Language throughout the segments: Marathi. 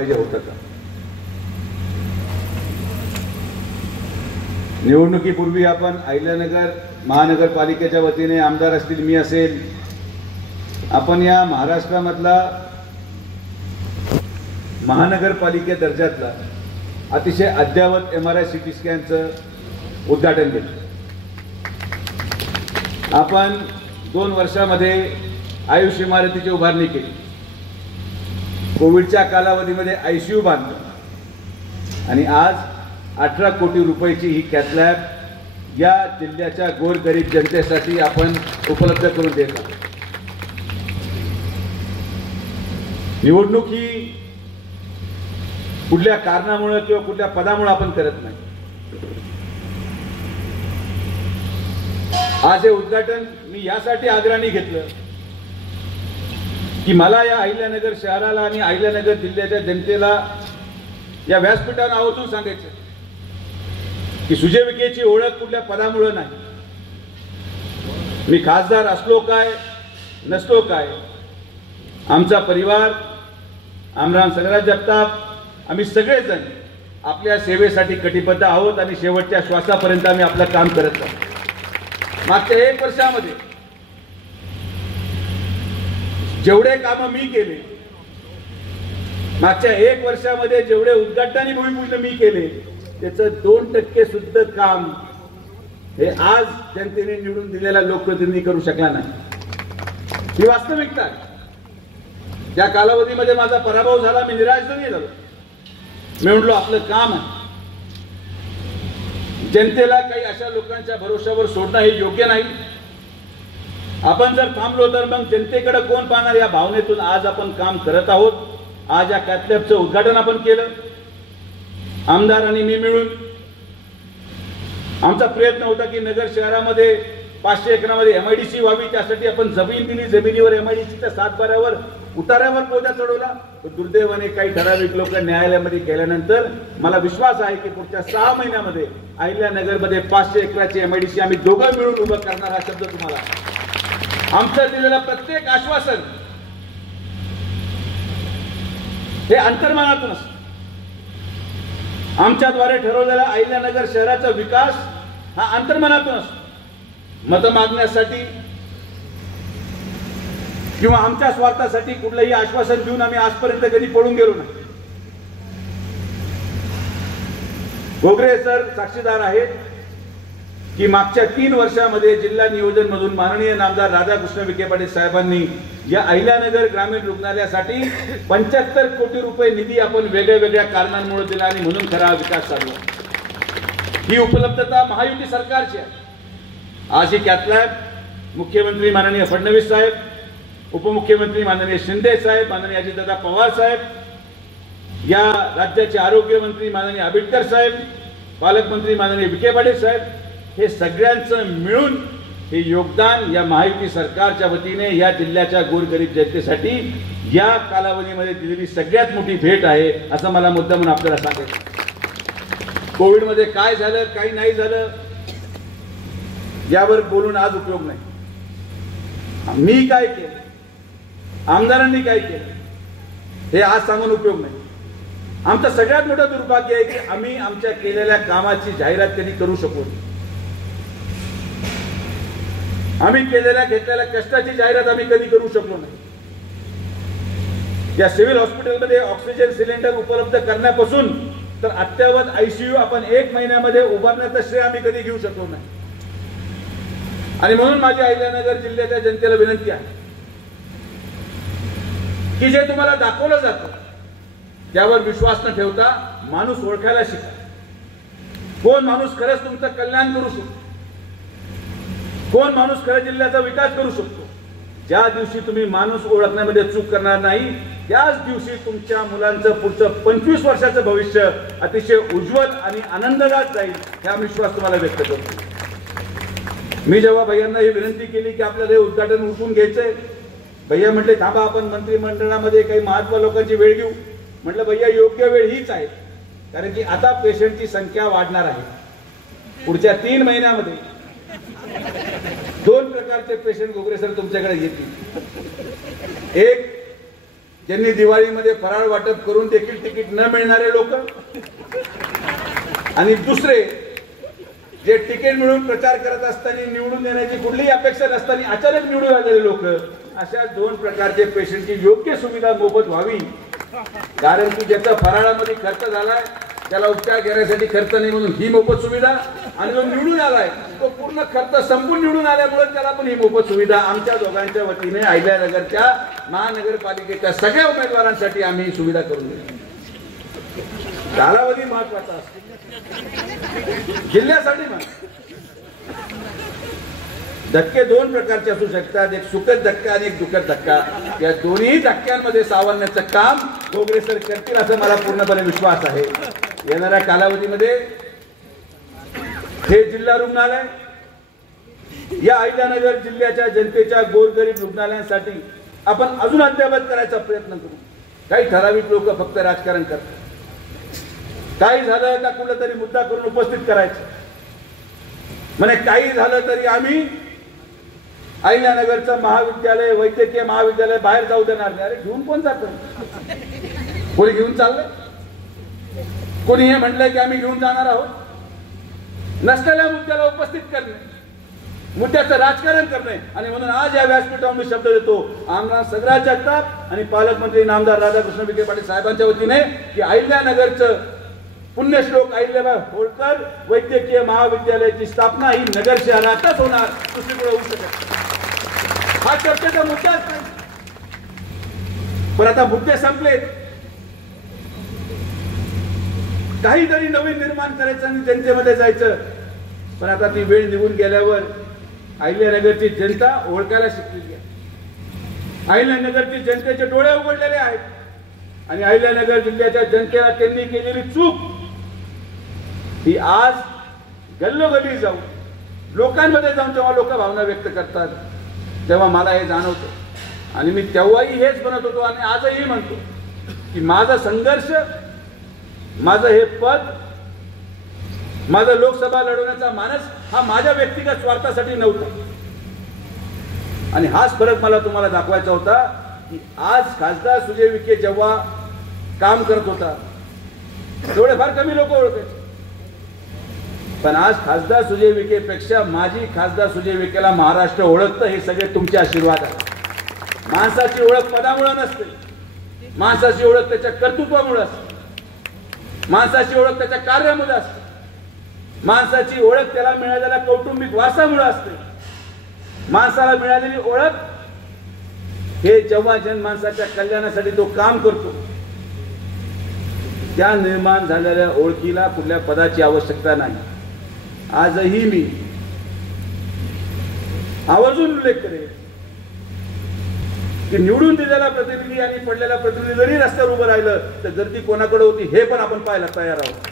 पाहिजे होतं का? निवडणुकीपूर्वी आपण अहिल्यानगर महानगरपालिकेच्या वतीने आमदार असतील, मी असेल, आपण या महाराष्ट्रामधला महानगरपालिके दर्जातला अतिशय अद्ययावत MRI CT स्कॅनचं उद्घाटन केलं. आपण 2 वर्षामध्ये आयुष इमारतीची उभारणी केली. कोविडच्या कालावधीमध्ये ICU बांधलं आणि आज 18 कोटी रुपयाची ही कॅथ लॅब या जिल्ह्याच्या गोरगरीब जनतेसाठी आपण उपलब्ध करून देत आहोत. निवडणूक ही कुठल्या कारणामुळे किंवा कुठल्या पदामुळे आपण करत नाही. आज हे उद्घाटन मी यासाठी आग्रहाने घेतलं की मला या अहिल्यानगर शहराला आणि अहिल्यानगर जिल्ह्याच्या जनतेला या व्यासपीठावर आवर्जून सांगायचं की सुजय विखेची ओळख कुठल्या पदामुळे नाही. मी खासदार असलो काय नसलो काय, आमचा परिवार, आमराम संग्राम जगताप, आम्ही सगळेजण आपल्या सेवेसाठी कटिबद्ध आहोत आणि शेवटच्या श्वासापर्यंत आम्ही आपलं काम करत आहोत. मागच्या 1 वर्षामध्ये जेवढे काम मी केले, मागच्या 1 वर्षामध्ये जेवढे उद्घाटनाने भूमिपूजन मी केले, त्याचं 2% सुद्धा काम हे आज जनतेने निवडून दिलेला लोकप्रतिनिधी करू शकला नाही. ही वास्तविकता आहे. ज्या कालावधीमध्ये माझा पराभव झाला, मी निराश नाही झालो. मी म्हटलो आपलं काम आहे. जनतेला काही अशा लोकांच्या भरोशावर सोडणं हे योग्य नाही. आपण जर थांबलो तर मग जनतेकडे कोण पाहणार, या भावनेतून आज आपण काम करत आहोत. आज या कॅथ लॅबचं उद्घाटन आपण केलं, आमदार आणि मी मिळून. आमचा प्रयत्न होता की नगर शहरामध्ये 500 एकरामध्ये MIDC व्हावी. त्यासाठी आपण जमीन दिली. जमिनीवर MIDCच्या 7-12वर उतार्यावर बोजा चढवला. दुर्दैवाने काही ठराविक लोक न्यायालयामध्ये गेल्यानंतर मला विश्वास आहे की पुढच्या 6 महिन्यामध्ये अहिल्यानगरमध्ये 500 एकराची MIDC आम्ही दोघं मिळून उभं करणार. हा शब्द तुम्हाला, आमचं दिलेलं प्रत्येक आश्वासन हे अंतर्मनातून असतं. आमच्याद्वारे ठरवलेला अहिल्यानगर शहराचा विकास हा अंतर्मनातून असतो. मत मागण्यासाठी किंवा आमच्या स्वार्थासाठी कुठलंही आश्वासन देऊन आम्ही आजपर्यंत कधी पळून गेलो नाही. घोगरे सर साक्षीदार आहेत की मागच्या 3 वर्षामध्ये जिल्हा नियोजन मधून माननीय नामदार राधाकृष्ण विखे पाटील साहेबांनी या अहिल्यानगर ग्रामीण रुग्णालयासाठी 75 कोटी रुपये निधी आपण वेगळ्या कारणांमुळे दिला आणि म्हणून खरा विकास चालू. ही उपलब्धता महायुती सरकारची आहे. आज ही कॅथ लॅब मुख्यमंत्री माननीय फडणवीस साहेब, उपमुख्यमंत्री माननीय शिंदे साहेब, माननीय अजितदादा पवार साहेब, या राज्याचे आरोग्य मंत्री माननीय आबिटकर साहेब, पालकमंत्री माननीय विखे पाटील साहेब, हे सगळ्यांचं मिळून हे योगदान या महायुती सरकारच्या वतीने या जिल्ह्याच्या गोरगरीब जनतेसाठी या कालावधीमध्ये दिलेली सगळ्यात मोठी भेट आहे, असं मला मुद्दामून आपल्याला सांगायचं. कोविडमध्ये काय झालं, काही नाही झालं यावर बोलून आज उपयोग नाही. मी काय केलं, आमदारांनी काय केलं हे आज सांगून उपयोग नाही. आमचं सगळ्यात मोठं दुर्भाग्य आहे की आम्ही आमच्या केलेल्या कामाची जाहिरात कधी करू शकू. आम्ही घेतलेल्या कष्टाची जाहिरात आम्ही कधी करू शकलो नाही. या सिव्हिल हॉस्पिटलमध्ये ऑक्सिजन सिलेंडर उपलब्ध करण्यापासून तर अत्यावत ICU आपण 1 महिन्यामध्ये उभारण्याचं श्रेय आम्ही कधी घेऊ शकलो नाही. आणि म्हणून माझी अहिल्यानगर जिल्ह्याच्या जनतेला विनंती आहे की जे तुम्हाला दाखवलं जातं त्यावर विश्वास न ठेवता माणूस ओळखायला शिका. कोण माणूस खरंच तुमचं कल्याण करू शकतो, कोण माणूस खरं जिल्ह्याचा विकास करू शकतो. ज्या दिवशी तुम्ही माणूस ओळखण्यामध्ये चूक करणार नाही, त्याच दिवशी तुमच्या मुलांचं पुढचं 25 वर्षाचं भविष्य अतिशय उज्ज्वल आणि आनंददायक जाईल, हा विश्वास तुम्हाला व्यक्त करतो. मी जेव्हा भैयांना ही विनंती केली की आपल्याला हे उद्घाटन उठून घ्यायचंय, भैया म्हटले थांबा, आपण मंत्रिमंडळामध्ये काही महत्त्व लोकांची वेळ घेऊ. म्हटलं भैया योग्य वेळ हीच आहे, कारण की आता पेशंटची संख्या वाढणार आहे. पुढच्या 3 महिन्यामध्ये 2 प्रकारचे पेशंट घोगरे सर तुमच्याकडे येतील. एक ज्यांनी दिवाळीमध्ये फराळ वाटप करून देखील तिकीट न मिळणारे लोक, आणि दुसरे जे तिकीट मिळून प्रचार करत असताना निवडून देण्याची कुठलीही अपेक्षा नसताना अचानक निवडून आलेले लोक, अशा दोन प्रकारचे पेशंटची योग्य सुविधा मोफत व्हावी. कारण की ज्याचा फराळामध्ये खर्च झालाय त्याला उपचार घेण्यासाठी खर्च नाही म्हणून ही मोफत सुविधा, आणि जो निवडून आलाय तो पूर्ण खर्च संपून निवडून आल्यामुळे त्याला पण ही मोफत सुविधा. आमच्या दोघांच्या वतीने अहिल्यानगरच्या महानगरपालिकेच्या सगळ्या उमेदवारांसाठी आम्ही ही सुविधा करून देऊ. कालावधी महत्वाचा असतो जिल्ह्यासाठी. धक्के दोन प्रकारचे असू शकतात, एक सुखद धक्का आणि एक दुःखद धक्का. या दोन्ही धक्क्यांमध्ये सावरण्याचं काम घोगरे सर करतील असं मला पूर्णपणे विश्वास आहे. येणाऱ्या कालावधीमध्ये हे जिल्हा रुग्णालय या अहिल्यानगर जिल्ह्याच्या जनतेच्या गोरगरीब रुग्णालयांसाठी आपण अजून अद्यावत करायचा प्रयत्न करू. काही ठराविक लोक फक्त राजकारण करतात, काही झालं का कुठला तरी मुद्दा करून उपस्थित करायचं म्हणे, काही झालं तरी आम्ही अहिल्यानगरचं महाविद्यालय, वैद्यकीय महाविद्यालय बाहेर जाऊ देणार नाही. अरे घेऊन कोण जात? कोणी घेऊन चाललंय? कोणी हे म्हटलंय की आम्ही घेऊन जाणार आहोत? नसलेल्या मुद्द्याला उपस्थित करणे, मुद्द्याचं राजकारण करणे. आणि म्हणून आज या व्यासपीठावर मी शब्द देतो आमदार सगळ्यात जगताप आणि पालकमंत्री नामदार राधाकृष्ण विखे पाटील साहेबांच्या वतीने की अहिल्यानगरचं पुण्यश्लोक अहिल्याबाई होळकर वैद्यकीय महाविद्यालयाची स्थापना ही नगर शहरातच होणार, दुसरीकडे होऊ शकत. हा चर्चेचा मुद्दाच नाही. पण आता मुद्दे संपलेत, काहीतरी नवीन निर्माण करायचं आणि जनतेमध्ये जायचं. पण आता ती वेळ निघून गेल्यावर अहिल्यानगरची जनता ओळखायला शिकलेली आहे. अहिल्यानगरची जनतेचे डोळे उघडलेले आहेत आणि अहिल्यानगर जिल्ह्याच्या जनतेला त्यांनी केलेली चूक ही आज गल्लोगल्ली जाऊन लोकांमध्ये जाऊन जेव्हा लोक भावना व्यक्त करतात तेव्हा मला हे जाणवतं. आणि मी तेव्हाही हेच म्हणत होतो आणि आजही म्हणतो की माझा संघर्ष, माझं हे पद, माझा लोकसभा लढवण्याचा मानस हा माझ्या व्यक्तिगत स्वार्थासाठी नव्हता. आणि हाच फरक मला तुम्हाला दाखवायचा होता की आज खासदार सुजय विखे जेव्हा काम करत होता तेवढे फार कमी लोक ओळखायचे. पण आज खासदार सुजय विखेपेक्षा माझी खासदार सुजय विखेला महाराष्ट्र ओळखतं. हे सगळे तुमचे आशीर्वाद आहेत. माणसाची ओळख पदामुळे नसते, माणसाची ओळख त्याच्या कर्तृत्वामुळे असते, माणसाची ओळख त्याच्या कार्यामुळे असते, माणसाची ओळख त्याला मिळालेल्या कौटुंबिक वारसामुळे असते. माणसाला मिळालेली ओळख हे जेव्हा जनमानसाच्या कल्याणासाठी तो काम करतो त्या निर्माण झालेल्या ओळखीला कुठल्या पदाची आवश्यकता नाही. आजही मी आवर्जून उल्लेख करेन की निवडून दिलेला प्रतिनिधी आणि पडलेला प्रतिनिधी जरी रस्त्यावर उभं राहिलं तर गर्दी कोणाकडे होती हे पण आपण पाहायला तयार आहोत.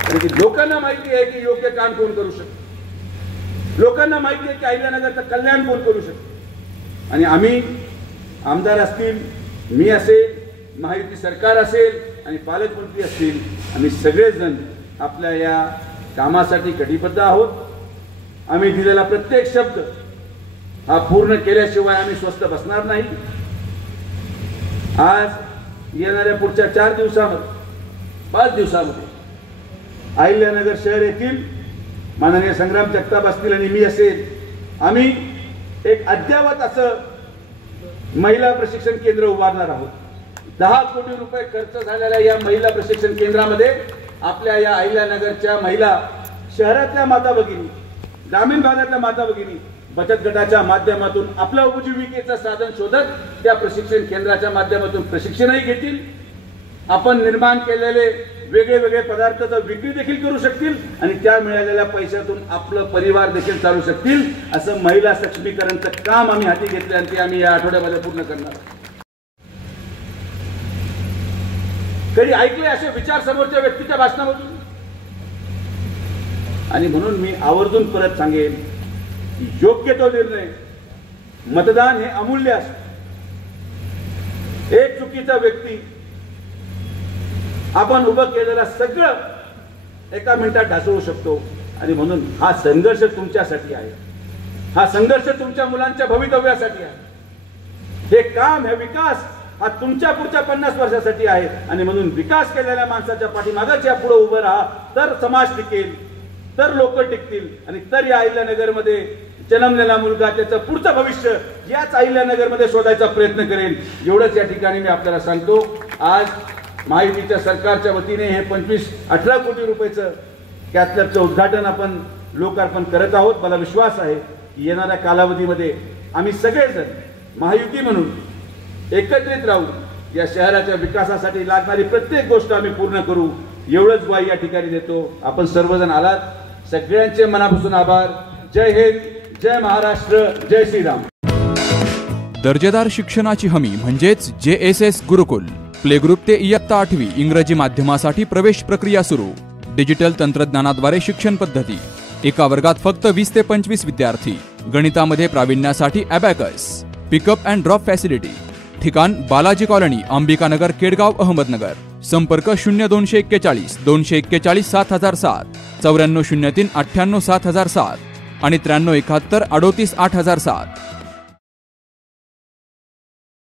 कारण की लोकांना माहिती आहे की योग्य काम कोण करू शकतो, लोकांना माहिती आहे की अहिल्यानगरचं कल्याण कोण करू शकतो. आणि आम्ही आमदार असतील, मी असेल, महायुती सरकार असेल आणि पालकमंत्री असतील, आम्ही सगळेजण आपल्या या कामासाठी कटिबद्ध आहोत. आम्ही दिलेला प्रत्येक शब्द हा पूर्ण केल्याशिवाय आम्ही स्वस्थ बसणार नाही. आज येणाऱ्या पुढच्या 4 दिवसामध्ये 5 दिवसामध्ये अहिल्यानगर शहर येथील माननीय संग्राम जगताप असतील आणि मी असेल, आम्ही एक अद्यावत असं महिला प्रशिक्षण केंद्र उभारणार आहोत. 10 कोटी रुपये खर्च झालेल्या या महिला प्रशिक्षण केंद्रामध्ये आपल्या या अहिल्यानगरच्या महिला, शहरातल्या माता भगिनी, ग्रामीण भागातल्या माता भगिनी बचत गटाच्या माध्यमातून आपल्या उपजीविकेचं साधन शोधत त्या प्रशिक्षण केंद्राच्या माध्यमातून प्रशिक्षणही घेतील. आपण निर्माण केलेले वेगळे वेगळे पदार्थाची विक्री देखील करू शकतील आणि त्या मिळालेल्या पैशातून आपलं परिवार देखील चालू शकतील. असं महिला सक्षमीकरणचं काम आम्ही हाती घेतले आणि ते आम्ही या आठवड्यामध्ये पूर्ण करणार. कधी ऐकले असे विचार समोरच्या व्यक्तीच्या भाषणामधून? आणि म्हणून मी आवर्जून परत सांगेन की योग्य तो निर्णय, मतदान हे अमूल्य असते. एक चुकीचा व्यक्ती आपण उभं केलेलं सगळं एका मिनिटात ढासळू शकतो. आणि म्हणून हा संघर्ष तुमच्यासाठी आहे, हा संघर्ष तुमच्या मुलांच्या भवितव्यासाठी आहे. हे काम, हे विकास हा तुमच्या पुढच्या 50 वर्षासाठी आहे आणि म्हणून विकास केलेल्या माणसाच्या पाठीमागच्या पुढे उभं राहा, तर समाज टिकेल, तर लोक टिकतील आणि तर या अहिल्यानगरमध्ये जन्मलेला मुलगा त्याचं पुढचं भविष्य याच अहिल्यानगरमध्ये शोधायचा प्रयत्न करेल. एवढंच या ठिकाणी मी आपल्याला सांगतो. आज महायुतीच्या सरकारच्या वतीने हे 18 कोटी रुपयाचं कॅथलॅबचं उद्घाटन आपण लोकार्पण करत आहोत. मला विश्वास आहे की येणाऱ्या कालावधीमध्ये आम्ही सगळेजण महायुती म्हणून एकत्रित राहू या शहराच्या विकासासाठी लागणारी प्रत्येक गोष्ट आम्ही पूर्ण करू. एवढंच ग्वाही या ठिकाणी देतो. आपण सर्वजण आलात, सगळ्यांचे मनापासून आभार. जय हिंद, जय महाराष्ट्र, जय श्रीराम. दर्जेदार शिक्षणाची हमी म्हणजेच JSS गुरुकुल. प्ले ग्रुप ते इयत्ता 8वी इंग्रजी माध्यमासाठी प्रवेश प्रक्रिया सुरू. डिजिटल तंत्रज्ञानाद्वारे शिक्षण पद्धती. एका वर्गात फक्त 20 ते 25 विद्यार्थी. गणितामध्ये प्रावीण्यासाठी abacus. Pickup and drop facility. ठिकाण बालाजी कॉलनी, अंबिकानगर, केडगाव, अहमदनगर. संपर्क 0241 241 7007, 9403 98 7007 आणि 9371 38 8007.